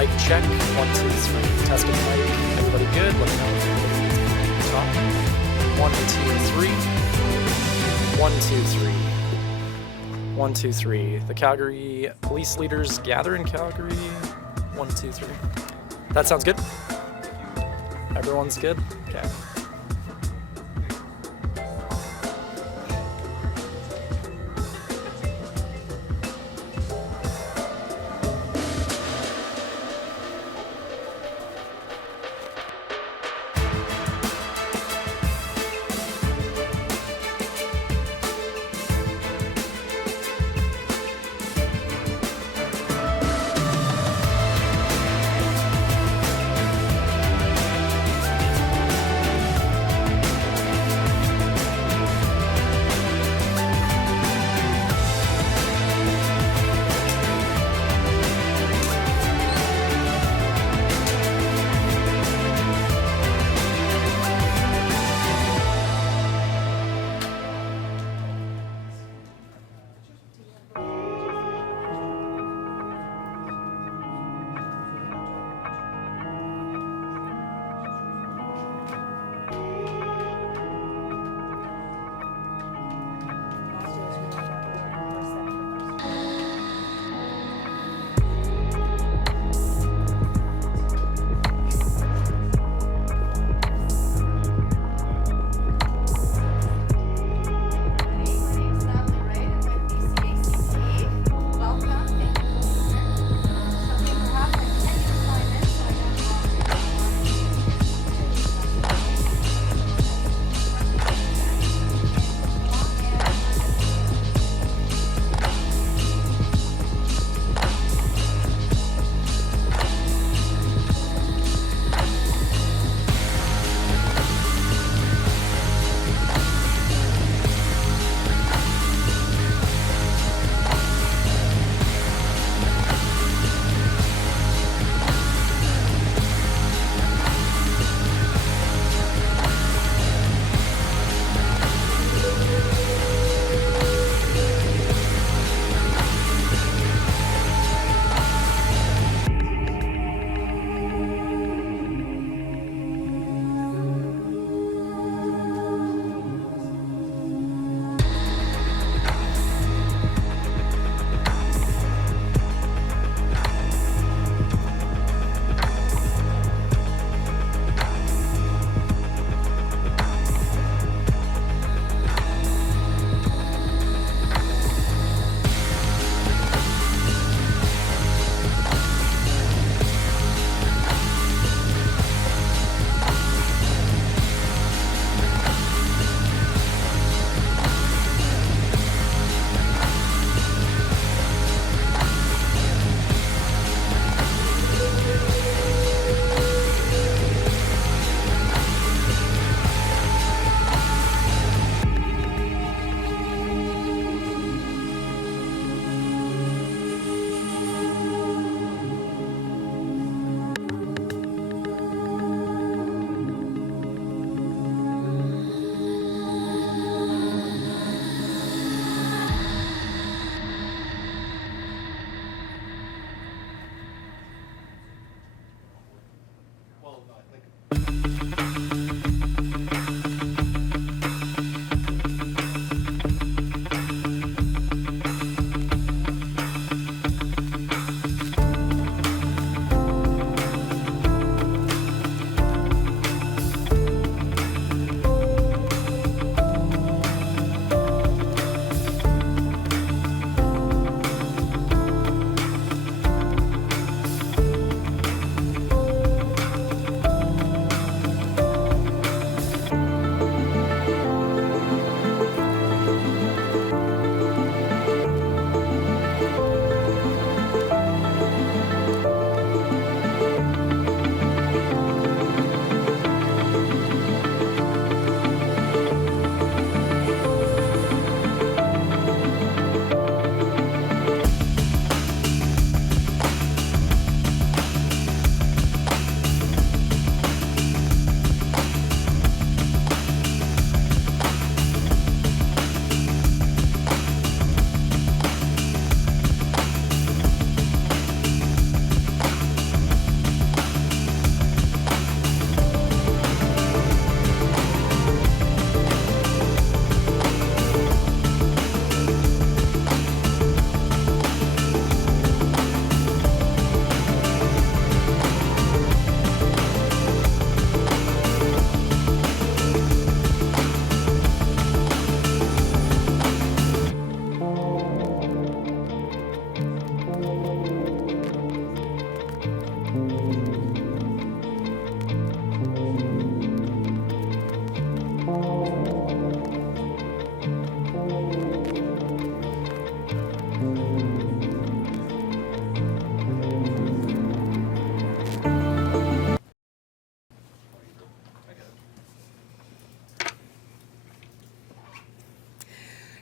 Mic check. 1, 2, 3. Testing mic. Everybody good? Let me know if everybody talk. 1, 2, 3. 1, 2, 3. 1, 2, 3. The Calgary police leaders gather in Calgary. 1, 2, 3. That sounds good. Everyone's good? Okay.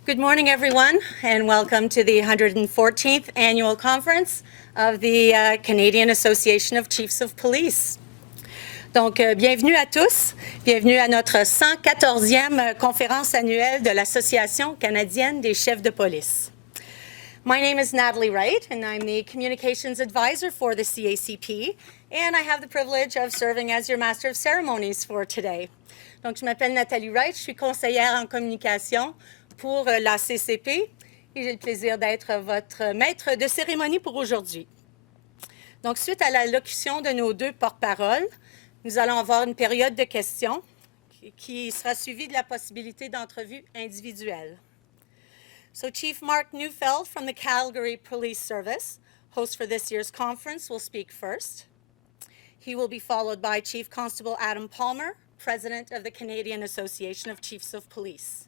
Good morning, everyone, and welcome to the 114th Annual Conference of the Canadian Association of Chiefs of Police. Donc, bienvenue à tous. Bienvenue à notre 114e conférence annuelle de l'Association canadienne des chefs de police. My name is Natalie Wright, and I'm the Communications Advisor for the CACP, and I have the privilege of serving as your Master of Ceremonies for today. Donc, je m'appelle Nathalie Wright, je suis conseillère en communication pour la CCP, et j'ai le plaisir d'être votre maître de cérémonie pour aujourd'hui. Donc, suite à l'allocution de nos deux porte-paroles, nous allons avoir une période de questions qui sera suivie de la possibilité d'entrevues individuelles. So Chief Mark Neufeld from the Calgary Police Service, host for this year's conference, will speak first. He will be followed by Chief Constable Adam Palmer, President of the Canadian Association of Chiefs of Police.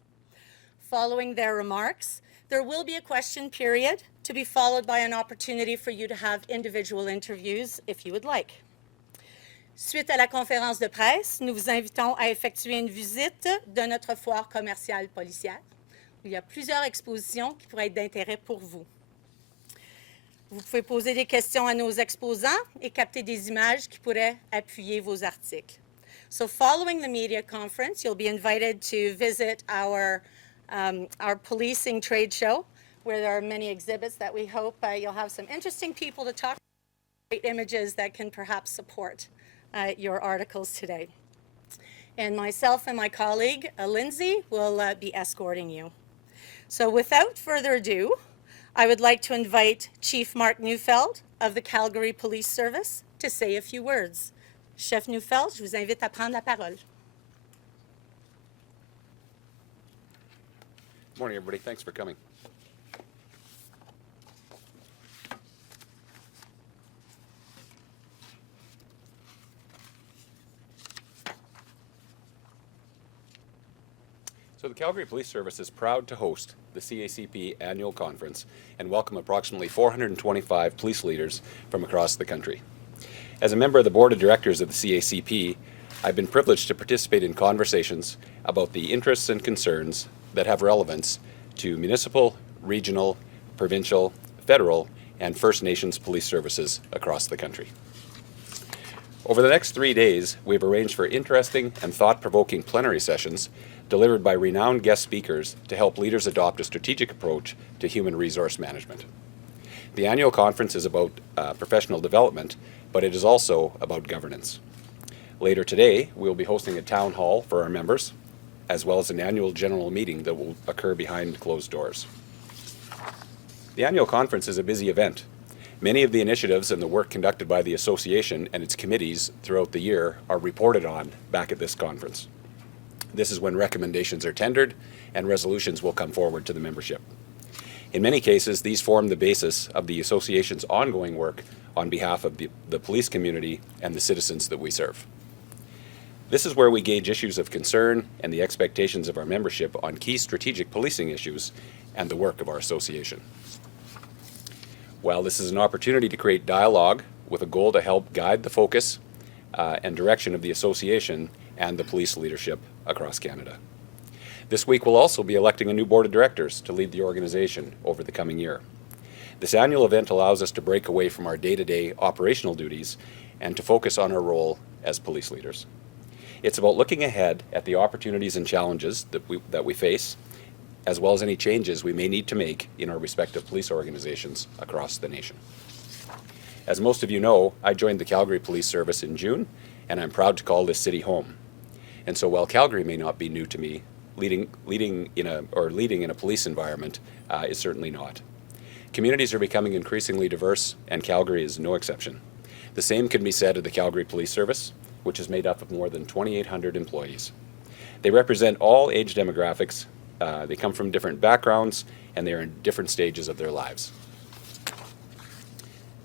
Following their remarks, there will be a question period to be followed by an opportunity for you to have individual interviews if you would like. Suite à la conférence de presse, nous vous invitons à effectuer une visite de notre foire commerciale policière, où il y a plusieurs expositions qui pourraient être d'intérêt pour vous. Vous pouvez poser des questions à nos exposants et capter des images qui pourraient appuyer vos articles. So following the media conference, you'll be invited to visit our policing trade show, where there are many exhibits that we hope you'll have some interesting people to talk about, great images that can perhaps support your articles today. And myself and my colleague, Lindsay, will be escorting you. So without further ado, I would like to invite Chief Mark Neufeld of the Calgary Police Service to say a few words. Chef Neufeld, je vous invite à prendre la parole. Good morning, everybody. Thanks for coming. So the Calgary Police Service is proud to host the CACP annual conference and welcome approximately 425 police leaders from across the country. As a member of the board of directors of the CACP, I've been privileged to participate in conversations about the interests and concerns that have relevance to municipal, regional, provincial, federal, and First Nations police services across the country. Over the next 3 days, we've arranged for interesting and thought-provoking plenary sessions delivered by renowned guest speakers to help leaders adopt a strategic approach to human resource management. The annual conference is about professional development, but it is also about governance. Later today, we'll be hosting a town hall for our members, as well as an annual general meeting that will occur behind closed doors. The annual conference is a busy event. Many of the initiatives and the work conducted by the association and its committees throughout the year are reported on back at this conference. This is when recommendations are tendered and resolutions will come forward to the membership. In many cases, these form the basis of the association's ongoing work on behalf of the police community and the citizens that we serve. This is where we gauge issues of concern and the expectations of our membership on key strategic policing issues and the work of our association. While this is an opportunity to create dialogue with a goal to help guide the focus and direction of the association and the police leadership across Canada. This week we'll also be electing a new board of directors to lead the organization over the coming year. This annual event allows us to break away from our day-to-day operational duties and to focus on our role as police leaders. It's about looking ahead at the opportunities and challenges that we face, as well as any changes we may need to make in our respective police organizations across the nation. As most of you know, I joined the Calgary Police Service in June, and I'm proud to call this city home. And so while Calgary may not be new to me, leading in a police environment is certainly not. Communities are becoming increasingly diverse, and Calgary is no exception. The same can be said of the Calgary Police Service, which is made up of more than 2,800 employees. They represent all age demographics, they come from different backgrounds, and they are in different stages of their lives.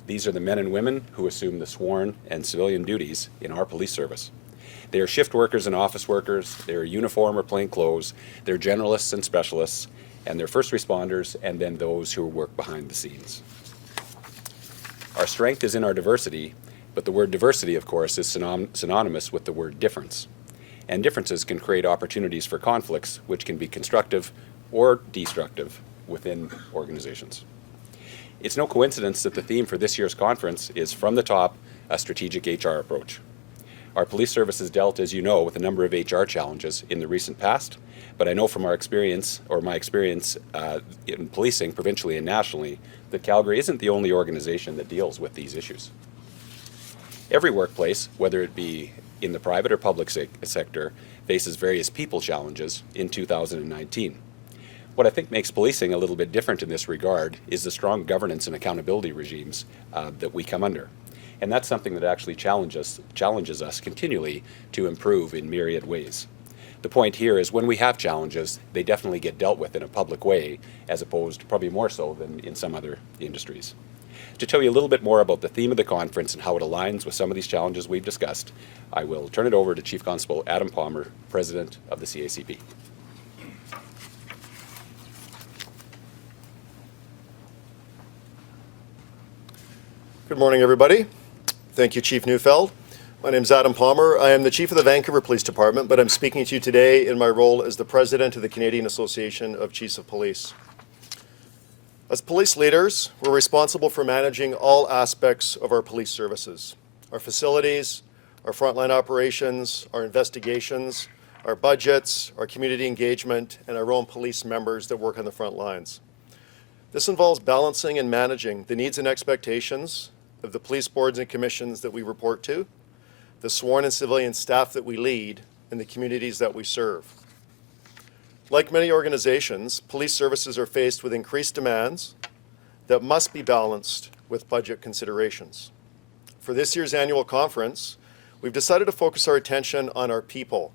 These are the men and women who assume the sworn and civilian duties in our police service. They are shift workers and office workers, they are uniform or plain clothes, they're generalists and specialists, and they're first responders, and then those who work behind the scenes. Our strength is in our diversity, but the word diversity, of course, is synonymous with the word difference. And differences can create opportunities for conflicts, which can be constructive or destructive within organizations. It's no coincidence that the theme for this year's conference is From the Top, a Strategic HR Approach. Our police service has dealt, as you know, with a number of HR challenges in the recent past, but I know from our experience, or my experience in policing provincially and nationally, that Calgary isn't the only organization that deals with these issues. Every workplace, whether it be in the private or public sector, faces various people challenges in 2019. What I think makes policing a little bit different in this regard is the strong governance and accountability regimes that we come under. And that's something that actually challenges us continually to improve in myriad ways. The point here is when we have challenges, they definitely get dealt with in a public way, as opposed probably more so than in some other industries. To tell you a little bit more about the theme of the conference and how it aligns with some of these challenges we've discussed, I will turn it over to Chief Constable Adam Palmer, President of the CACP. Good morning, everybody. Thank you, Chief Neufeld. My name is Adam Palmer. I am the Chief of the Vancouver Police Department, but I'm speaking to you today in my role as the President of the Canadian Association of Chiefs of Police. As police leaders, we're responsible for managing all aspects of our police services, our facilities, our frontline operations, our investigations, our budgets, our community engagement, and our own police members that work on the front lines. This involves balancing and managing the needs and expectations of the police boards and commissions that we report to, the sworn and civilian staff that we lead, and the communities that we serve. Like many organizations, police services are faced with increased demands that must be balanced with budget considerations. For this year's annual conference, we've decided to focus our attention on our people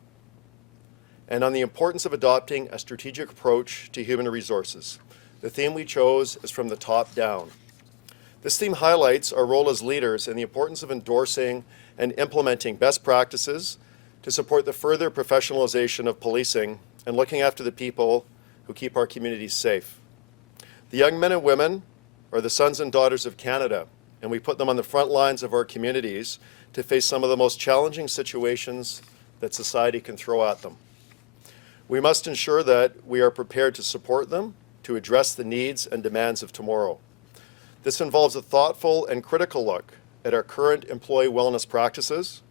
and on the importance of adopting a strategic approach to human resources. The theme we chose is From the Top Down. This theme highlights our role as leaders and the importance of endorsing and implementing best practices to support the further professionalization of policing and looking after the people who keep our communities safe. The young men and women are the sons and daughters of Canada, and we put them on the front lines of our communities to face some of the most challenging situations that society can throw at them. We must ensure that we are prepared to support them to address the needs and demands of tomorrow. This involves a thoughtful and critical look at our current employee wellness practices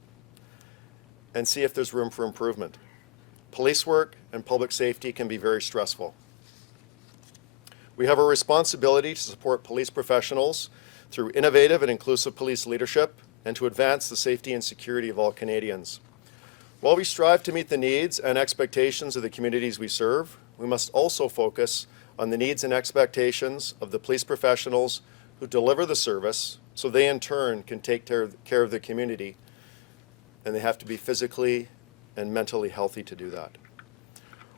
and see if there's room for improvement. Police work and public safety can be very stressful. We have a responsibility to support police professionals through innovative and inclusive police leadership and to advance the safety and security of all Canadians. While we strive to meet the needs and expectations of the communities we serve, we must also focus on the needs and expectations of the police professionals who deliver the service so they in turn can take care of the community, and they have to be physically and mentally healthy to do that.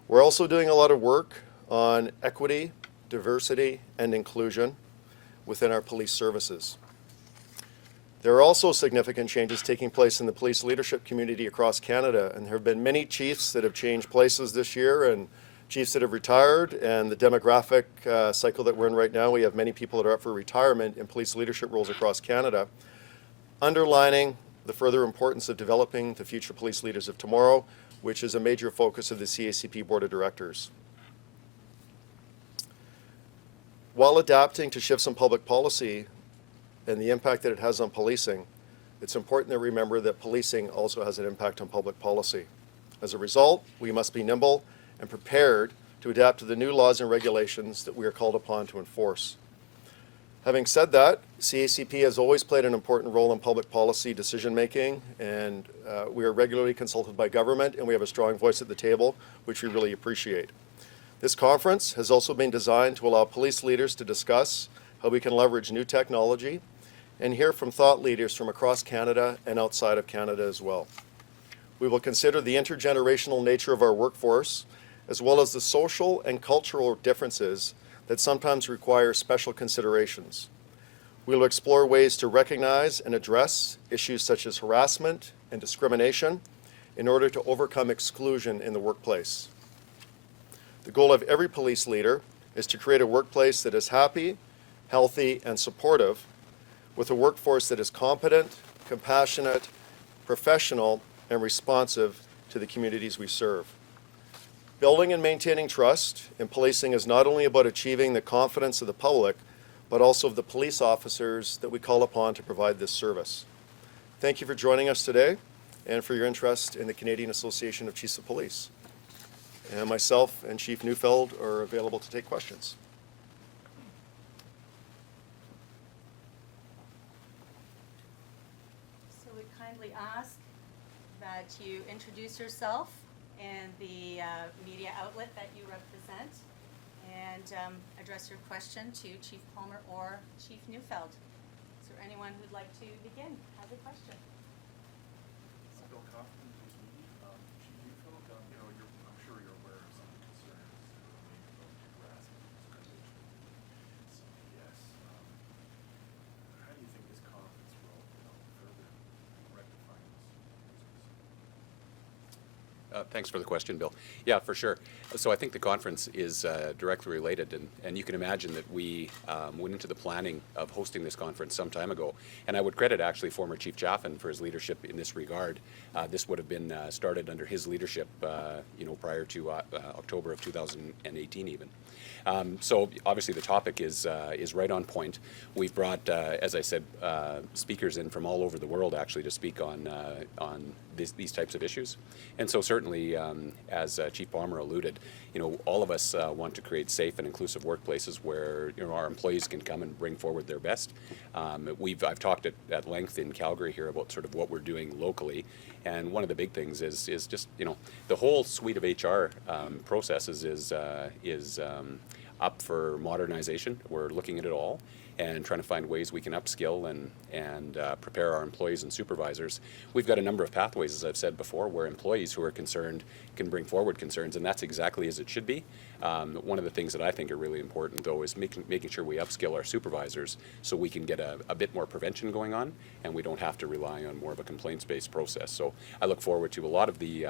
We're also doing a lot of work on equity, diversity, and inclusion within our police services. There are also significant changes taking place in the police leadership community across Canada, and there have been many chiefs that have changed places this year and chiefs that have retired, and the demographic cycle that we're in right now, we have many people that are up for retirement in police leadership roles across Canada, underlining the further importance of developing the future police leaders of tomorrow, which is a major focus of the CACP Board of Directors. While adapting to shifts in public policy and the impact that it has on policing, it's important to remember that policing also has an impact on public policy. As a result, we must be nimble and prepared to adapt to the new laws and regulations that we are called upon to enforce. Having said that, CACP has always played an important role in public policy decision-making, and we are regularly consulted by government, and we have a strong voice at the table, which we really appreciate. This conference has also been designed to allow police leaders to discuss how we can leverage new technology and hear from thought leaders from across Canada and outside of Canada as well. We will consider the intergenerational nature of our workforce, as well as the social and cultural differences that sometimes require special considerations. We will explore ways to recognize and address issues such as harassment and discrimination in order to overcome exclusion in the workplace. The goal of every police leader is to create a workplace that is happy, healthy, and supportive, with a workforce that is competent, compassionate, professional, and responsive to the communities we serve. Building and maintaining trust in policing is not only about achieving the confidence of the public, but also of the police officers that we call upon to provide this service. Thank you for joining us today and for your interest in the Canadian Association of Chiefs of Police. And myself and Chief Neufeld are available to take questions. So we kindly ask that you introduce yourself and the media outlet that you represent, and address your question to Chief Palmer or Chief Neufeld. Is there anyone who'd like to begin? Has a question? Bill Kaufman, News Media. Chief Neufeld, I'm sure you're aware of some of the concerns related about harassment and discrimination in CPS. How do you think this conference will further rectify this? Thanks for the question, Bill. Yeah, for sure. So I think the conference is directly related, and you can imagine that we went into the planning of hosting this conference some time ago, and I would credit actually former Chief Chaffin for his leadership in this regard. This would have been started under his leadership, prior to October of 2018 even. So obviously the topic is right on point. We've brought, as I said, speakers in from all over the world actually to speak on these types of issues. And so certainly, as Chief Palmer alluded, all of us want to create safe and inclusive workplaces where our employees can come and bring forward their best. I've talked at length in Calgary here about sort of what we're doing locally, and one of the big things is just the whole suite of HR processes is up for modernization. We're looking at it all and trying to find ways we can upskill and prepare our employees and supervisors. We've got a number of pathways, as I've said before, where employees who are concerned can bring forward concerns, and that's exactly as it should be. One of the things that I think are really important, though, is making sure we upskill our supervisors so we can get a bit more prevention going on, and we don't have to rely on more of a complaints-based process. So I look forward to a lot of the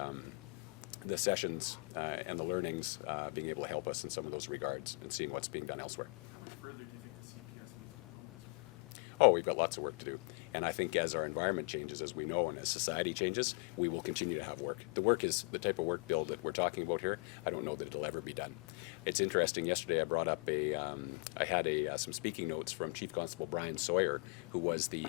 sessions and the learnings being able to help us in some of those regards and seeing what's being done elsewhere. How much further do you think the CPS needs to go on this? Oh, we've got lots of work to do. And I think as our environment changes, as we know, and as society changes, we will continue to have work. The work is the type of work, Bill, that we're talking about here. I don't know that it'll ever be done. It's interesting, yesterday I brought up I had some speaking notes from Chief Constable Brian Sawyer, who was the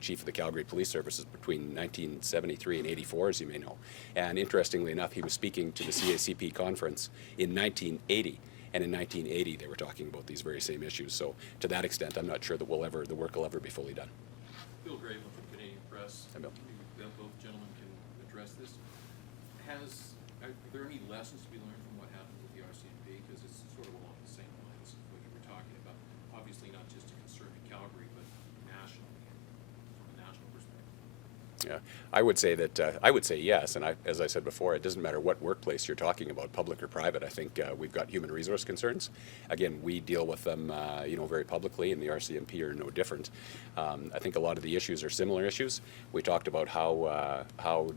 chief of the Calgary Police Service between 1973 and 84, as you may know. And interestingly enough, he was speaking to the CACP conference in 1980. And in 1980, they were talking about these very same issues. So to that extent, I'm not sure that the work will ever be fully done. Bill Graven from Canadian Press. Hi, Bill. Both gentlemen can address this. Are there any lessons to be learned from what happened with the RCMP? Because it's sort of along the same lines of what you were talking about. Obviously not just a concern in Calgary, but nationally, from a national perspective. Yeah, I would say yes, and as I said before, it doesn't matter what workplace you're talking about, public or private. I think we've got human resource concerns. Again, we deal with them, very publicly, and the RCMP are no different. I think a lot of the issues are similar issues. We talked about how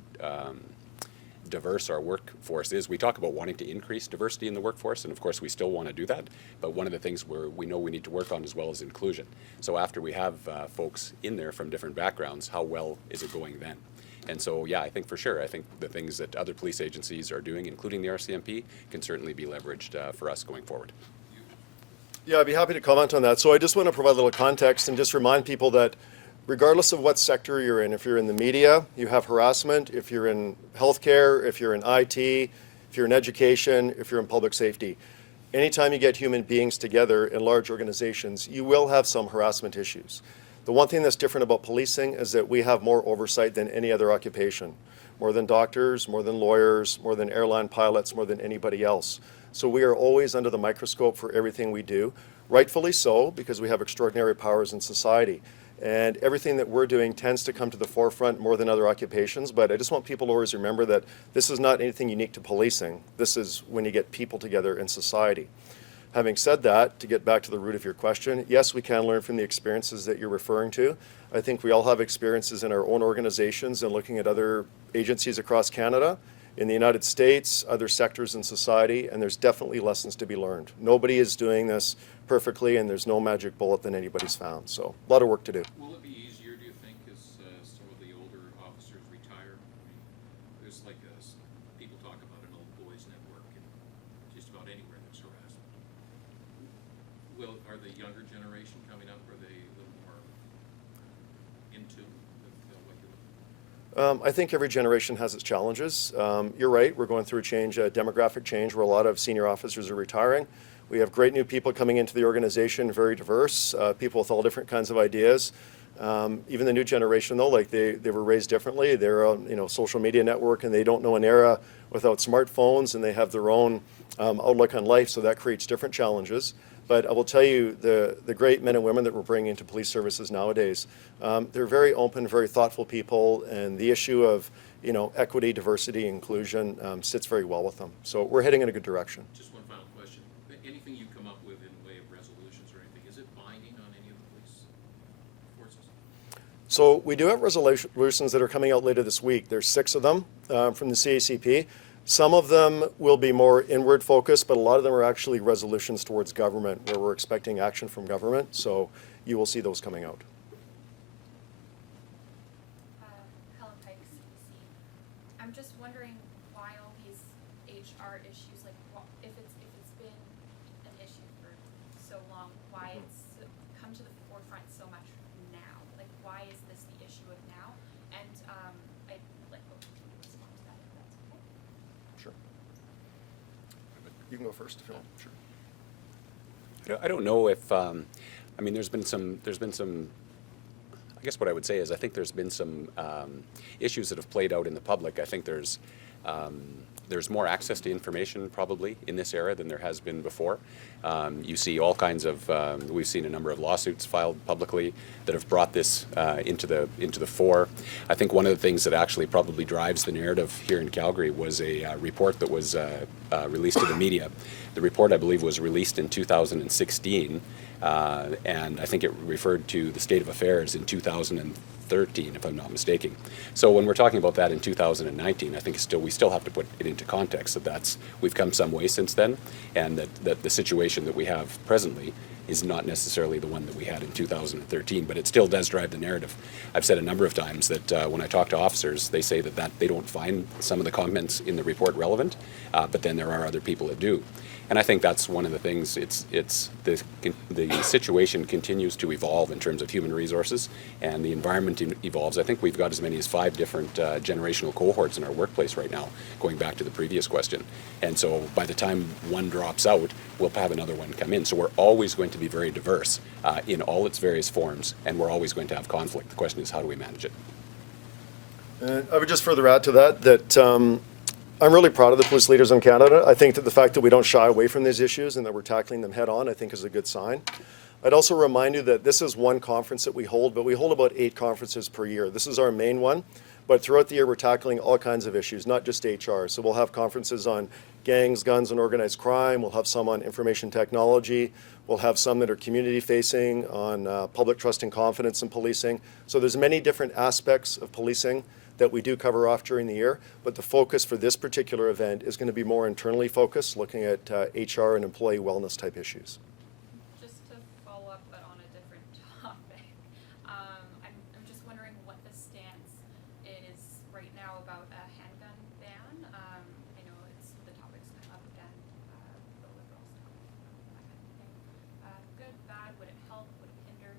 diverse our workforce is. We talk about wanting to increase diversity in the workforce, and of course we still want to do that, but one of the things we know we need to work on as well is inclusion. So after we have folks in there from different backgrounds, how well is it going then? And so, yeah, I think for sure, I think the things that other police agencies are doing, including the RCMP, can certainly be leveraged for us going forward. Yeah, I'd be happy to comment on that. So I just want to provide a little context and just remind people that regardless of what sector you're in, if you're in the media, you have harassment. If you're in healthcare, if you're in IT, if you're in education, if you're in public safety, anytime you get human beings together in large organizations, you will have some harassment issues. The one thing that's different about policing is that we have more oversight than any other occupation, more than doctors, more than lawyers, more than airline pilots, more than anybody else. So we are always under the microscope for everything we do, rightfully so, because we have extraordinary powers in society. And everything that we're doing tends to come to the forefront more than other occupations. But I just want people to always remember that this is not anything unique to policing. This is when you get people together in society. Having said that, to get back to the root of your question, yes, we can learn from the experiences that you're referring to. I think we all have experiences in our own organizations and looking at other agencies across Canada, in the United States, other sectors in society, and there's definitely lessons to be learned. Nobody is doing this perfectly, and there's no magic bullet that anybody's found. So a lot of work to do. Will it be easier, do you think, as some of the older officers retire? I mean, there's like people talk about an old boys network, and are the younger generation coming up, are they a little more in tune with what you're looking for? I think every generation has its challenges. You're right, we're going through a change, a demographic change, where a lot of senior officers are retiring. We have great new people coming into the organization, very diverse, people with all different kinds of ideas. Even the new generation, though, like they were raised differently. They're on social media network, and they don't know an era without smartphones, and they have their own outlook on life, so that creates different challenges. But I will tell you, the great men and women that we're bringing into police services nowadays, they're very open, very thoughtful people, and the issue of equity, diversity, inclusion sits very well with them. So we're heading in a good direction. Just one final question. Anything you come up with in way of resolutions or anything, is it binding on any of the police forces? So we do have resolutions that are coming out later this week. There's 6 of them from the CACP. Some of them will be more inward focused, but a lot of them are actually resolutions towards government, where we're expecting action from government. So you will see those coming out. I'm just wondering why all these HR issues, like if it's been an issue for so long, why it's come to the forefront so much now? Like, why is this the issue of now? And I'd like both of you to respond to that, if that's okay. Sure. You can go first if you want. Sure. I don't know if, I mean, there's been some, I guess what I would say is I think there's been some issues that have played out in the public. I think there's more access to information probably in this era than there has been before. You see all kinds of, we've seen a number of lawsuits filed publicly that have brought this into the fore. I think one of the things that actually probably drives the narrative here in Calgary was a report that was released to the media. The report, I believe, was released in 2016, and I think it referred to the state of affairs in 2013, if I'm not mistaken. So when we're talking about that in 2019, I think we still have to put it into context that we've come some way since then, and that the situation that we have presently is not necessarily the one that we had in 2013, but it still does drive the narrative. I've said a number of times that when I talk to officers, they say that they don't find some of the comments in the report relevant, but then there are other people that do. And I think that's one of the things. The situation continues to evolve in terms of human resources, and the environment evolves. I think we've got as many as 5 different generational cohorts in our workplace right now, going back to the previous question. And so by the time one drops out, we'll have another one come in. So we're always going to be very diverse in all its various forms, and we're always going to have conflict. The question is, how do we manage it? And I would just further add to that I'm really proud of the police leaders in Canada. I think that the fact that we don't shy away from these issues and that we're tackling them head on, I think is a good sign. I'd also remind you that this is one conference that we hold, but we hold about 8 conferences per year. This is our main one, but throughout the year we're tackling all kinds of issues, not just HR. So we'll have conferences on gangs, guns, and organized crime. We'll have some on information technology. We'll have some that are community facing on public trust and confidence in policing. So there's many different aspects of policing that we do cover off during the year, but the focus for this particular event is going to be more internally focused, looking at HR and employee wellness type issues. Just to follow up, but on a different topic, I'm just wondering what the stance is right now about a handgun ban. I know the topic's come up again, the Liberals talking about that kind of thing. Good, bad, would it help, would it hinder?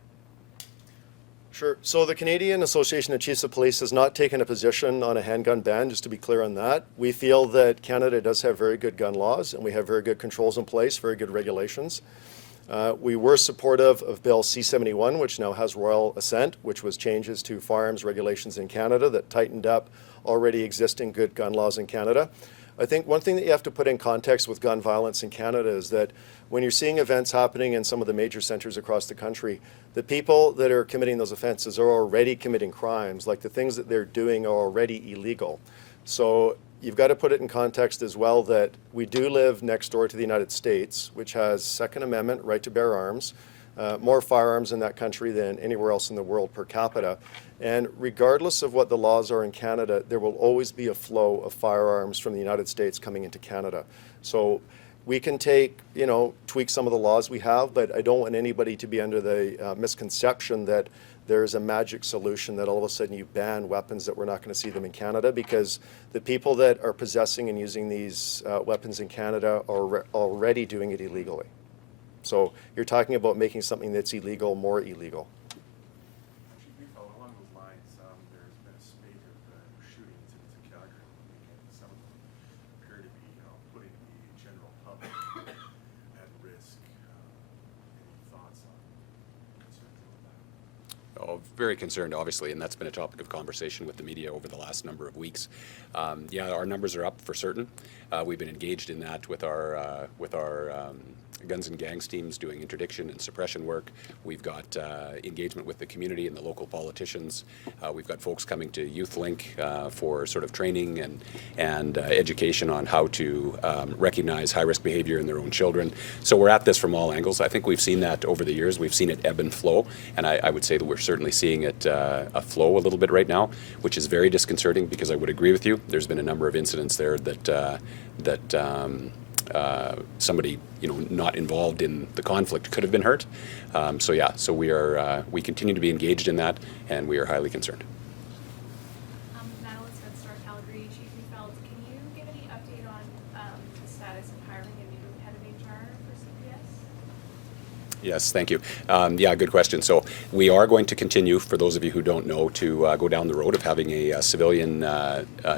Sure. So the Canadian Association of Chiefs of Police has not taken a position on a handgun ban, just to be clear on that. We feel that Canada does have very good gun laws, and we have very good controls in place, very good regulations. We were supportive of Bill C-71, which now has royal assent, which was changes to firearms regulations in Canada that tightened up already existing good gun laws in Canada. I think one thing that you have to put in context with gun violence in Canada is that when you're seeing events happening in some of the major centers across the country, the people that are committing those offenses are already committing crimes. Like, the things that they're doing are already illegal. So you've got to put it in context as well that we do live next door to the United States, which has Second Amendment right to bear arms, more firearms in that country than anywhere else in the world per capita. And regardless of what the laws are in Canada, there will always be a flow of firearms from the United States coming into Canada. So we can tweak some of the laws we have, but I don't want anybody to be under the misconception that there's a magic solution that all of a sudden you ban weapons, that we're not going to see them in Canada, because the people that are possessing and using these weapons in Canada are already doing it illegally. So you're talking about making something that's illegal more illegal. Chief Neufeld, along those lines, there's been a spate of shootings into Calgary over the weekend. Some of them appear to be, putting the general public at risk. Any thoughts on concerns about that? Oh, very concerned, obviously, and that's been a topic of conversation with the media over the last number of weeks. Yeah, our numbers are up for certain. We've been engaged in that with our guns and gangs teams doing interdiction and suppression work. We've got engagement with the community and the local politicians. We've got folks coming to YouthLink for sort of training and education on how to recognize high-risk behavior in their own children. So we're at this from all angles. I think we've seen that over the years. We've seen it ebb and flow, and I would say that we're certainly seeing it a flow a little bit right now, which is very disconcerting because I would agree with you. There's been a number of incidents there that somebody not involved in the conflict could have been hurt. So yeah, so we continue to be engaged in that, and we are highly concerned. Madeline Smith, Calgary. Chief Neufeld, can you give any update on the status of hiring a new head of HR for CPS? Yes, thank you. Yeah, good question. So we are going to continue, for those of you who don't know, to go down the road of having a civilian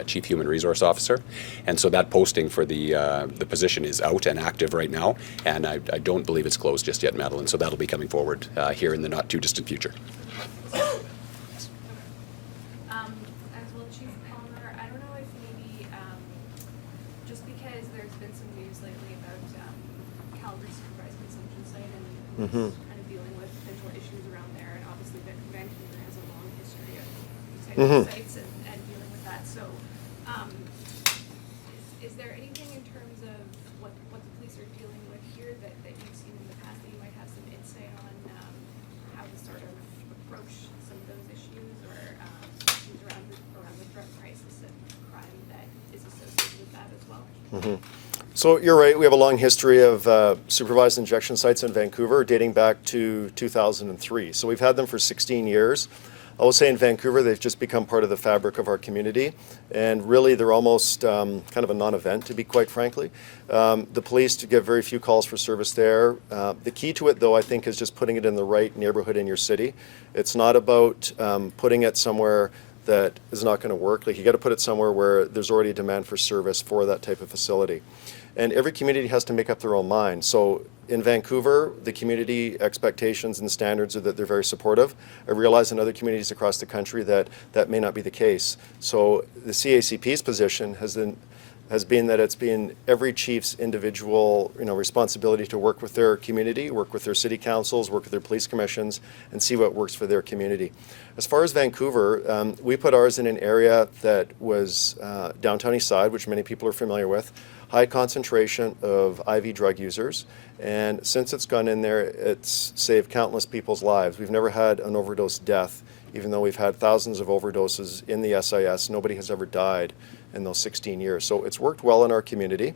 Chief Human Resource Officer. And so that posting for the position is out and active right now, and I don't believe it's closed just yet, Madeline. So that'll be coming forward here in the not too distant future. As well, Chief Palmer, I don't know if maybe, just because there's been some news lately about Calgary Supervised consumption site and kind of dealing with potential issues around there, and obviously Vancouver has a long history of these types of sites and dealing with that. So, is there anything in terms of what the police are dealing with here that you've seen in the past that you might have some insight on how to sort of approach some of those issues or issues around the drug crisis and crime that is associated with that as well? So you're right, we have a long history of supervised injection sites in Vancouver dating back to 2003. So we've had them for 16 years. I will say in Vancouver, they've just become part of the fabric of our community. And really, they're almost kind of a non-event, to be quite frankly. The police get very few calls for service there. The key to it, though, I think, is just putting it in the right neighborhood in your city. It's not about putting it somewhere that is not going to work. Like, you got to put it somewhere where there's already a demand for service for that type of facility. And every community has to make up their own mind. So in Vancouver, the community expectations and standards are that they're very supportive. I realize in other communities across the country that that may not be the case. So the CACP's position has been that it's been every chief's individual responsibility to work with their community, work with their city councils, work with their police commissions, and see what works for their community. As far as Vancouver, we put ours in an area that was downtown east side, which many people are familiar with, high concentration of IV drug users. And since it's gone in there, it's saved countless people's lives. We've never had an overdose death, even though we've had thousands of overdoses in the SIS. Nobody has ever died in those 16 years. So it's worked well in our community.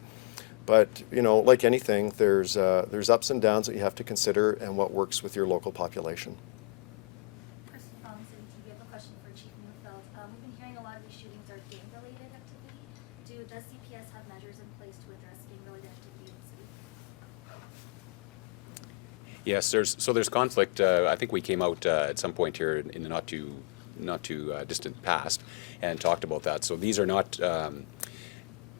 But, like anything, there's ups and downs that you have to consider and what works with your local population. We have a question for Chief Neufeld. We've been hearing a lot of these shootings are gang-related activity. Does CPS have measures in place to address gang-related activity in the city? Yes, there's conflict. I think we came out at some point here in the not too distant past and talked about that. So these are not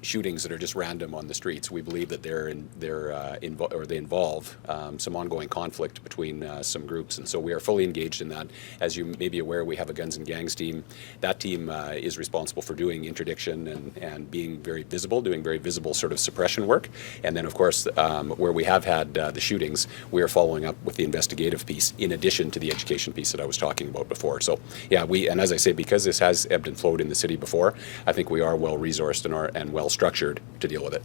shootings that are just random on the streets. We believe that they involve some ongoing conflict between some groups, and so we are fully engaged in that. As you may be aware, we have a guns and gangs team. That team is responsible for doing interdiction and being very visible, doing very visible sort of suppression work. And then, of course, where we have had the shootings, we are following up with the investigative piece in addition to the education piece that I was talking about before. So, yeah, and as I say, because this has ebbed and flowed in the city before, I think we are well resourced and well structured to deal with it.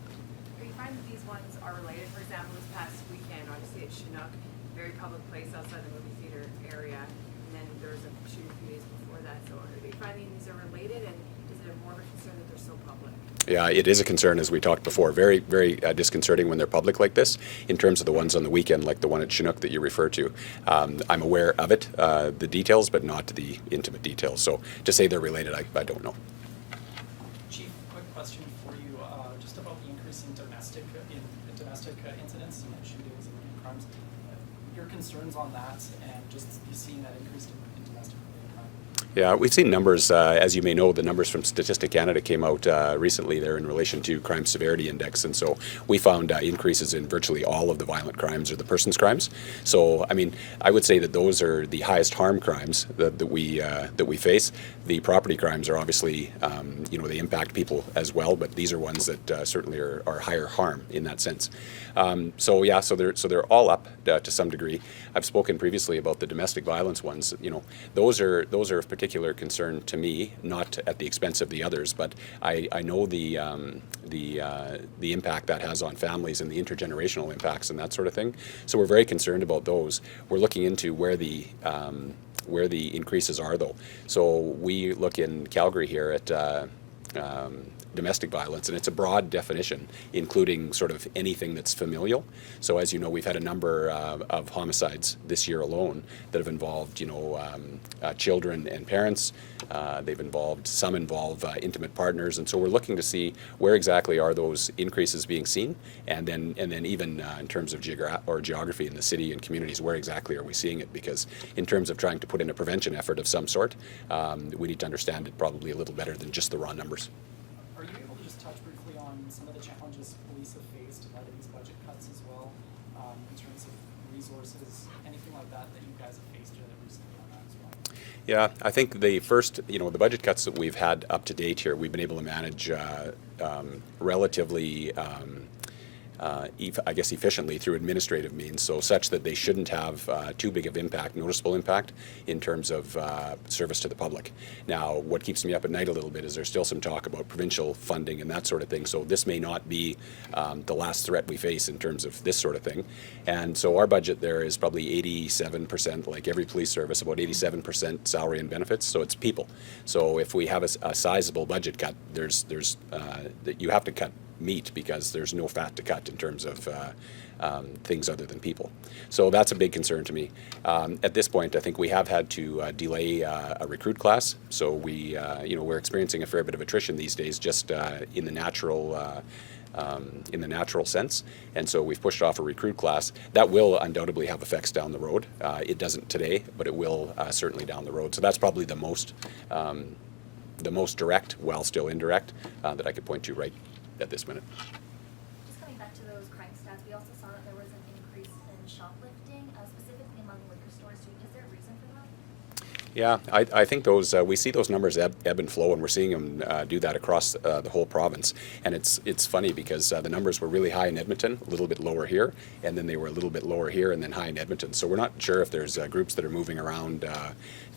Do you find that these ones are related? For example, this past weekend, obviously at Chinook, very public place outside the movie theater area, and then there was a shooting a few days before that. So are you finding these are related, and is it more of a concern that they're so public? Yeah, it is a concern, as we talked before. Very, very disconcerting when they're public like this. In terms of the ones on the weekend, like the one at Chinook that you refer to, I'm aware of it, the details, but not the intimate details. So to say they're related, I don't know. Chief, quick question for you, just about the increase in domestic incidents and shootings and crimes. Your concerns on that and just you seeing that increase in domestic crime? Yeah, we've seen numbers, as you may know, the numbers from Statistic Canada came out recently there in relation to crime severity index, and so we found increases in virtually all of the violent crimes or the persons crimes. So, I mean, I would say that those are the highest harm crimes that we face. The property crimes are obviously, they impact people as well, but these are ones that certainly are higher harm in that sense. So they're all up to some degree. I've spoken previously about the domestic violence ones. Those are of particular concern to me, not at the expense of the others, but I know the impact that has on families and the intergenerational impacts and that sort of thing. So we're very concerned about those. We're looking into where the increases are, though. So we look in Calgary here at domestic violence, and it's a broad definition, including sort of anything that's familial. So as you know, we've had a number of homicides this year alone that have involved, children and parents. Some involve intimate partners, and so we're looking to see where exactly are those increases being seen, and then even in terms of geography in the city and communities, where exactly are we seeing it? Because in terms of trying to put in a prevention effort of some sort, we need to understand it probably a little better than just the raw numbers. Are you able to just touch briefly on some of the challenges police have faced in light of these budget cuts as well, in terms of resources, anything like that that you guys have faced recently on that as well? Yeah, I think the first, the budget cuts that we've had up to date here, we've been able to manage relatively, efficiently through administrative means, so such that they shouldn't have too big of noticeable impact in terms of service to the public. Now, what keeps me up at night a little bit is there's still some talk about provincial funding and that sort of thing, so this may not be the last threat we face in terms of this sort of thing. And so our budget there is probably 87%, like every police service, about 87% salary and benefits, so it's people. So if we have a sizable budget cut, you have to cut meat because there's no fat to cut in terms of things other than people. So that's a big concern to me. At this point, I think we have had to delay a recruit class. So we're experiencing a fair bit of attrition these days, just in the natural sense, and so we've pushed off a recruit class. That will undoubtedly have effects down the road. It doesn't today, but it will certainly down the road. So that's probably the most direct, while still indirect, that I could point to right at this minute. Just coming back to those crime stats, we also saw that there was an increase in shoplifting, specifically among liquor stores. Is there a reason for that? Yeah, I think those we see those numbers ebb and flow, and we're seeing them do that across the whole province. And it's funny because the numbers were really high in Edmonton, a little bit lower here, and then they were a little bit lower here, and then high in Edmonton. So we're not sure if there's groups that are moving around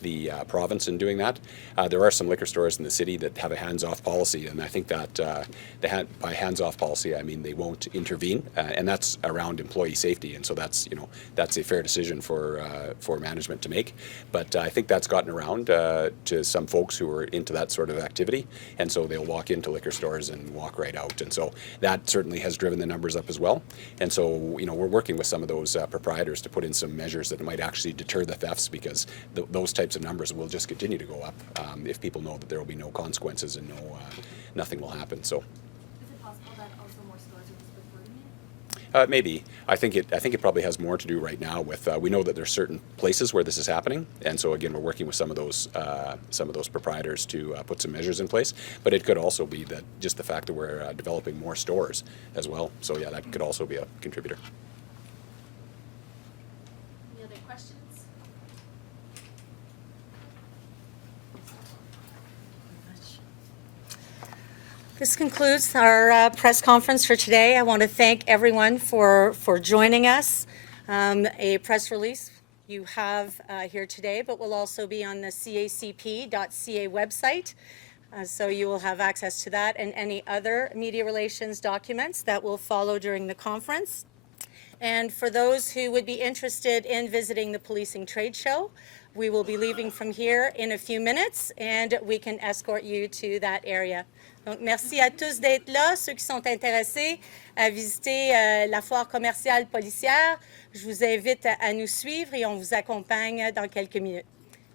the province and doing that. There are some liquor stores in the city that have a hands-off policy, and I think that by hands-off policy I mean they won't intervene, and that's around employee safety, and so that's a fair decision for management to make. But I think that's gotten around to some folks who are into that sort of activity, and so they'll walk into liquor stores and walk right out, and so that certainly has driven the numbers up as well. And so we're working with some of those proprietors to put in some measures that might actually deter the thefts, because those types of numbers will just continue to go up if people know that there will be no consequences and nothing will happen. So. Is it possible that also more stores are just reporting it? Maybe. I think it probably has more to do right now with we know that there's certain places where this is happening, and so again we're working with some of those proprietors to put some measures in place. But it could also be that just the fact that we're developing more stores as well. So yeah, that could also be a contributor. Any other questions? This concludes our press conference for today. I want to thank everyone for joining us. A press release you have here today, but will also be on the cacp.ca website. So you will have access to that and any other media relations documents that will follow during the conference. And for those who would be interested in visiting the policing trade show, we will be leaving from here in a few minutes, and we can escort you to that area. Donc, merci à tous d'être là. Ceux qui sont intéressés à visiter la foire commerciale policière, je vous invite à nous suivre et on vous accompagne dans quelques minutes.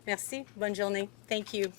Merci. Bonne journée. Thank you.